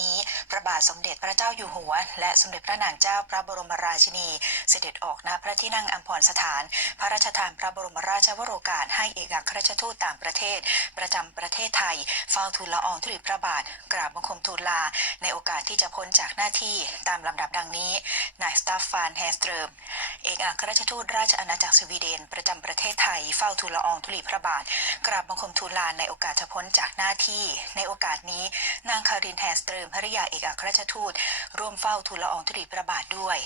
นาทีวานนี้พระบาทสมเด็จพระเจ้าอยู่หัว และสมเด็จพระนางเจ้าพระบรมราชินี เสด็จออกณพระที่นั่งอัมพรสถาน พระราชทานพระบรมราชวโรกาสให้เอกอัครราชทูตต่างประเทศ ประจำประเทศไทยเฝ้าทูลละอองธุลีพระบาท กราบบังคมทูลลา ในโอกาสที่จะพ้นจากหน้าที่ตามลำดับดังนี้นายสตาฟฟานแฮสเตรมเอกอัครราชทูตราชอาณาจักรสวีเดน ประจำประเทศไทยเฝ้าทูลละอองธุลีพระบาท กราบบังคมทูลลาในโอกาสจะพ้นจากหน้าที่ ในโอกาสนี้นางคารินแฮสเตรมภริยาเอกอัครราชทูต ร่วมเฝ้าทูลละอองธุลีพระบาทด้วย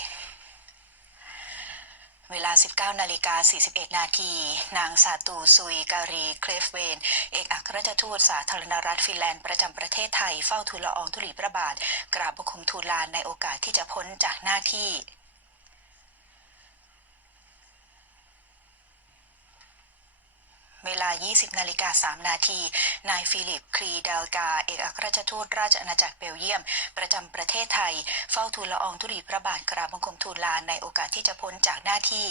เวลา 19 นาฬิกา 41 นาที นางซาตูซุยการี เคลฟเวน เอกอัครราชทูตสาธารณรัฐฟินแลนด์ประจำประเทศไทยเฝ้าทูลละอองธุลีพระบาท กราบบังคมทูลลาในโอกาสที่จะพ้นจากหน้าที่ เวลา 20 นาฬิกา 3 นาที นายฟิลิป ครีเดลกา เอกอัครราชทูตราชอาณาจักรเบลเยียม ประจำประเทศไทย เฝ้าทูลละอองธุลีพระบาทกราบบังคมทูลลาในโอกาสที่จะพ้นจากหน้าที่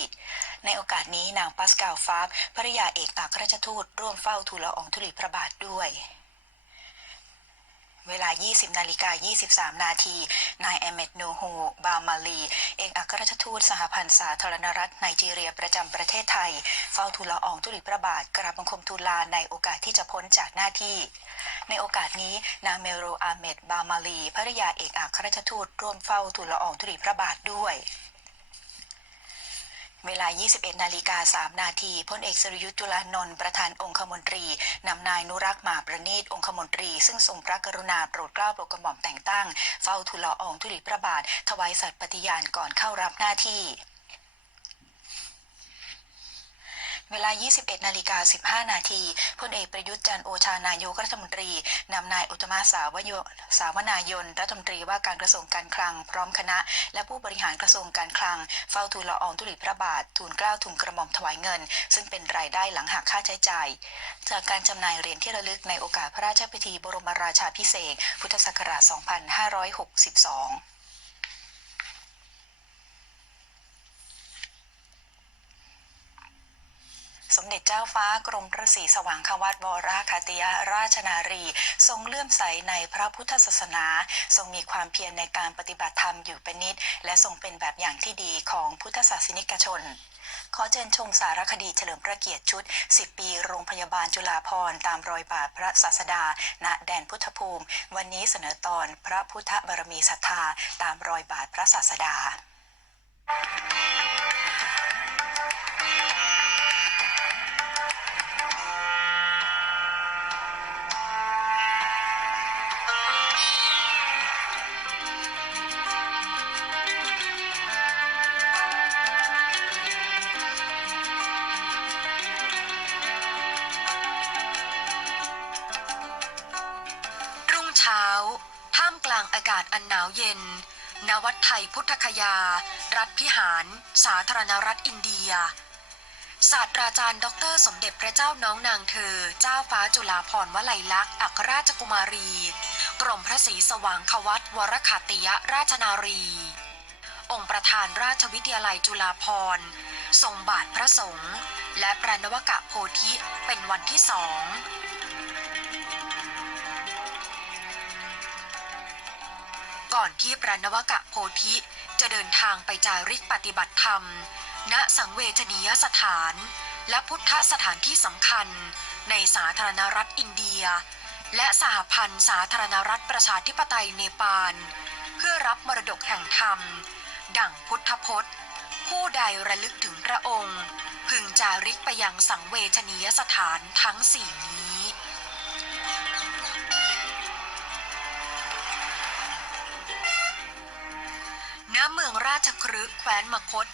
ในโอกาสนี้นางปัสกาลฟาบภริยาเอกอัครราชทูตร่วมเฝ้าทูลละอองธุลีพระบาทด้วย 20 นาฬิกา 23 นาที นายเอเมดนูฮู บามาลี เอกอัครราชทูตสหพันธ์สาธารณรัฐไนจีเรียประจำประเทศไทย เฝ้าทูลละอองธุลีพระบาทกราบบังคมทูลาในโอกาสที่จะพ้นจากหน้าที่ ในโอกาสนี้นางเมโรอาเมดบามาลีภริยาเอกอัครราชทูตร่วมเฝ้าทูลละอองธุลีพระบาทด้วย เวลา 21 นาฬิกา 3 นาที พลเอกสรยุทธ์จุลานนท์ประธานองคมนตรี นำนายนุรักษ์หมาประณีตองคมนตรี ซึ่งทรงพระกรุณาโปรดเกล้าโปรดกระหม่อมแต่งตั้ง เฝ้าทูลละอองธุลีพระบาท ถวายสัตย์ปฏิญาณก่อนเข้ารับหน้าที่ เวลา 21 นาฬิกา 15 นาที พลเอกประยุทธ์จันโอชานายกรัฐมนตรี นำนายอุตมะสาวยสาวนายนรัฐมนตรีว่าการกระทรวงการคลัง พร้อมคณะ และผู้บริหารกระทรวงการคลัง เฝ้าทูลละอองธุลีพระบาท ทูลเกล้าทูลกระหม่อมถวายเงิน ซึ่งเป็นรายได้หลังหักค่าใช้จ่าย จากการจำหน่ายเหรียญที่ระลึกในโอกาสพระราชพิธีบรมราชาภิเษกพุทธศักราช 2562 สมเด็จเจ้าฟ้ากรมพระศรีสว่างควัตวราคาติยราชนารี ทรงเลื่อมใสในพระพุทธศาสนา ทรงมีความเพียรในการปฏิบัติธรรมอยู่เป็นนิด และทรงเป็นแบบอย่างที่ดีของพุทธศาสนิกชน ขอเชิญชมสารคดีเฉลิมพระเกียรติชุด 10 ปีโรงพยาบาลจุฬาภรณ์ตามรอยบาทพระศาสดา ณแดนพุทธภูมิ วันนี้เสนอตอนพระพุทธบารมีศรัทธาตามรอยบาทพระศาสดารุ่ง ท่ามกลางอากาศอันหนาวเย็น ณ วัดไทยพุทธคยา รัฐพิหาร สาธารณรัฐอินเดีย ศาสตราจารย์ดอกเตอรสมเด็จพระเจ้าน้องนางเธอ เจ้าฟ้าจุฬาภรณ์วลัยลักษณ์อัครราชกุมารี กรมพระศรีสว่างควัตวรคติยราชนารี องค์ประธานราชวิทยาลัยจุฬาภรณ์ทรงบาทพระสงฆ์และปรานวกะโพธิเป็นวันที่สอง ก่อนที่พระนวกะโพธิจะเดินทางไปจาริกปฏิบัติธรรม ณสังเวชนียสถาน และพุทธสถานที่สำคัญ ในสาธารณรัฐอินเดีย และสหพันธ์สาธารณรัฐประชาธิปไตยเนปาล เพื่อรับมรดกแห่งธรรม ดั่งพุทธพจน์ ผู้ใดระลึกถึงพระองค์ พึงจาริกไปยังสังเวชนียสถานทั้งสี่นี้ เมืองราชครึแคว้นมคต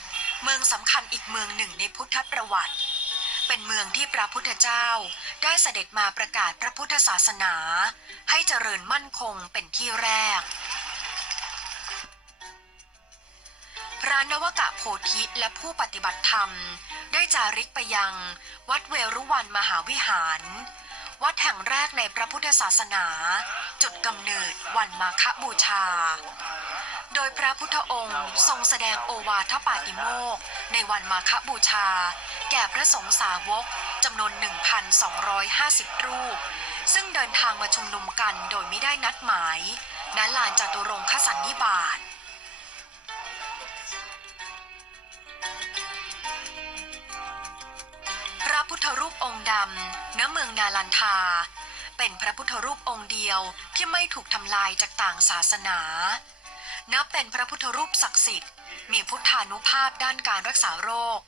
เมืองสำคัญอีกเมืองหนึ่งในพุทธประวัติ เป็นเมืองที่พระพุทธเจ้า ได้เสด็จมาประกาศพระพุทธศาสนา ให้เจริญมั่นคงเป็นที่แรก พระนวกะโพธิและผู้ปฏิบัติธรรม ได้จาริกไปยัง วัดเวรุวันมหาวิหาร วัดแห่งแรกในพระพุทธศาสนา จุดกำเนิดวันมาฆบูชา โดยพระพุทธองค์ทรงแสดงโอวาทปาติโมกข์ในวันมาฆบูชา แก่พระสงฆ์สาวกจำนวน 1,250 รูป ซึ่งเดินทางมาชุมนุมกันโดยไม่ได้นัดหมายณลานจตุรงคสันนิบาตพระพุทธรูปองค์ดำณเมืองนาลันทา เป็นพระพุทธรูปองค์เดียวที่ไม่ถูกทำลายจากต่างศาสนา นับเป็นพระพุทธรูปศักดิ์สิทธิ์ มีพุทธานุภาพด้านการรักษาโรค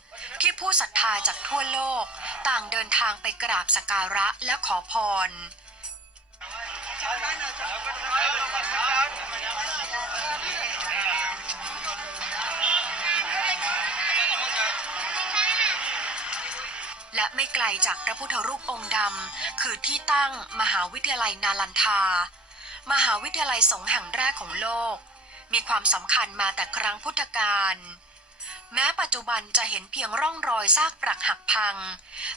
ที่ผู้ศรัทธาจากทั่วโลก ต่างเดินทางไปกราบสักการะและขอพรและไม่ไกลจากพระพุทธรูปองค์ดำ คือที่ตั้งมหาวิทยาลัยนาลันทา มหาวิทยาลัยสงฆ์แห่งแรกของโลก มีความสำคัญมาแต่ครั้งพุทธกาลแม้ปัจจุบันจะเห็นเพียงร่องรอยซากปรักหักพัง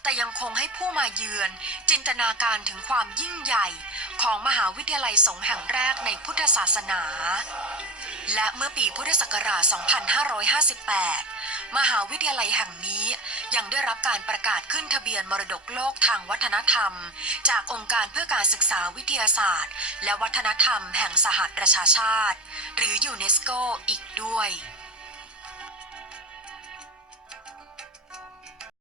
แต่ยังคงให้ผู้มาเยือนจินตนาการถึงความยิ่งใหญ่ของมหาวิทยาลัยสงฆ์แห่งแรกในพุทธศาสนา และเมื่อปีพุทธศักราช 2558 มหาวิทยาลัยแห่งนี้ยังได้รับการประกาศขึ้นทะเบียนมรดกโลกทางวัฒนธรรม จากองค์การเพื่อการศึกษาวิทยาศาสตร์ และวัฒนธรรมแห่งสหประชาชาติ หรือยูเนสโกอีกด้วย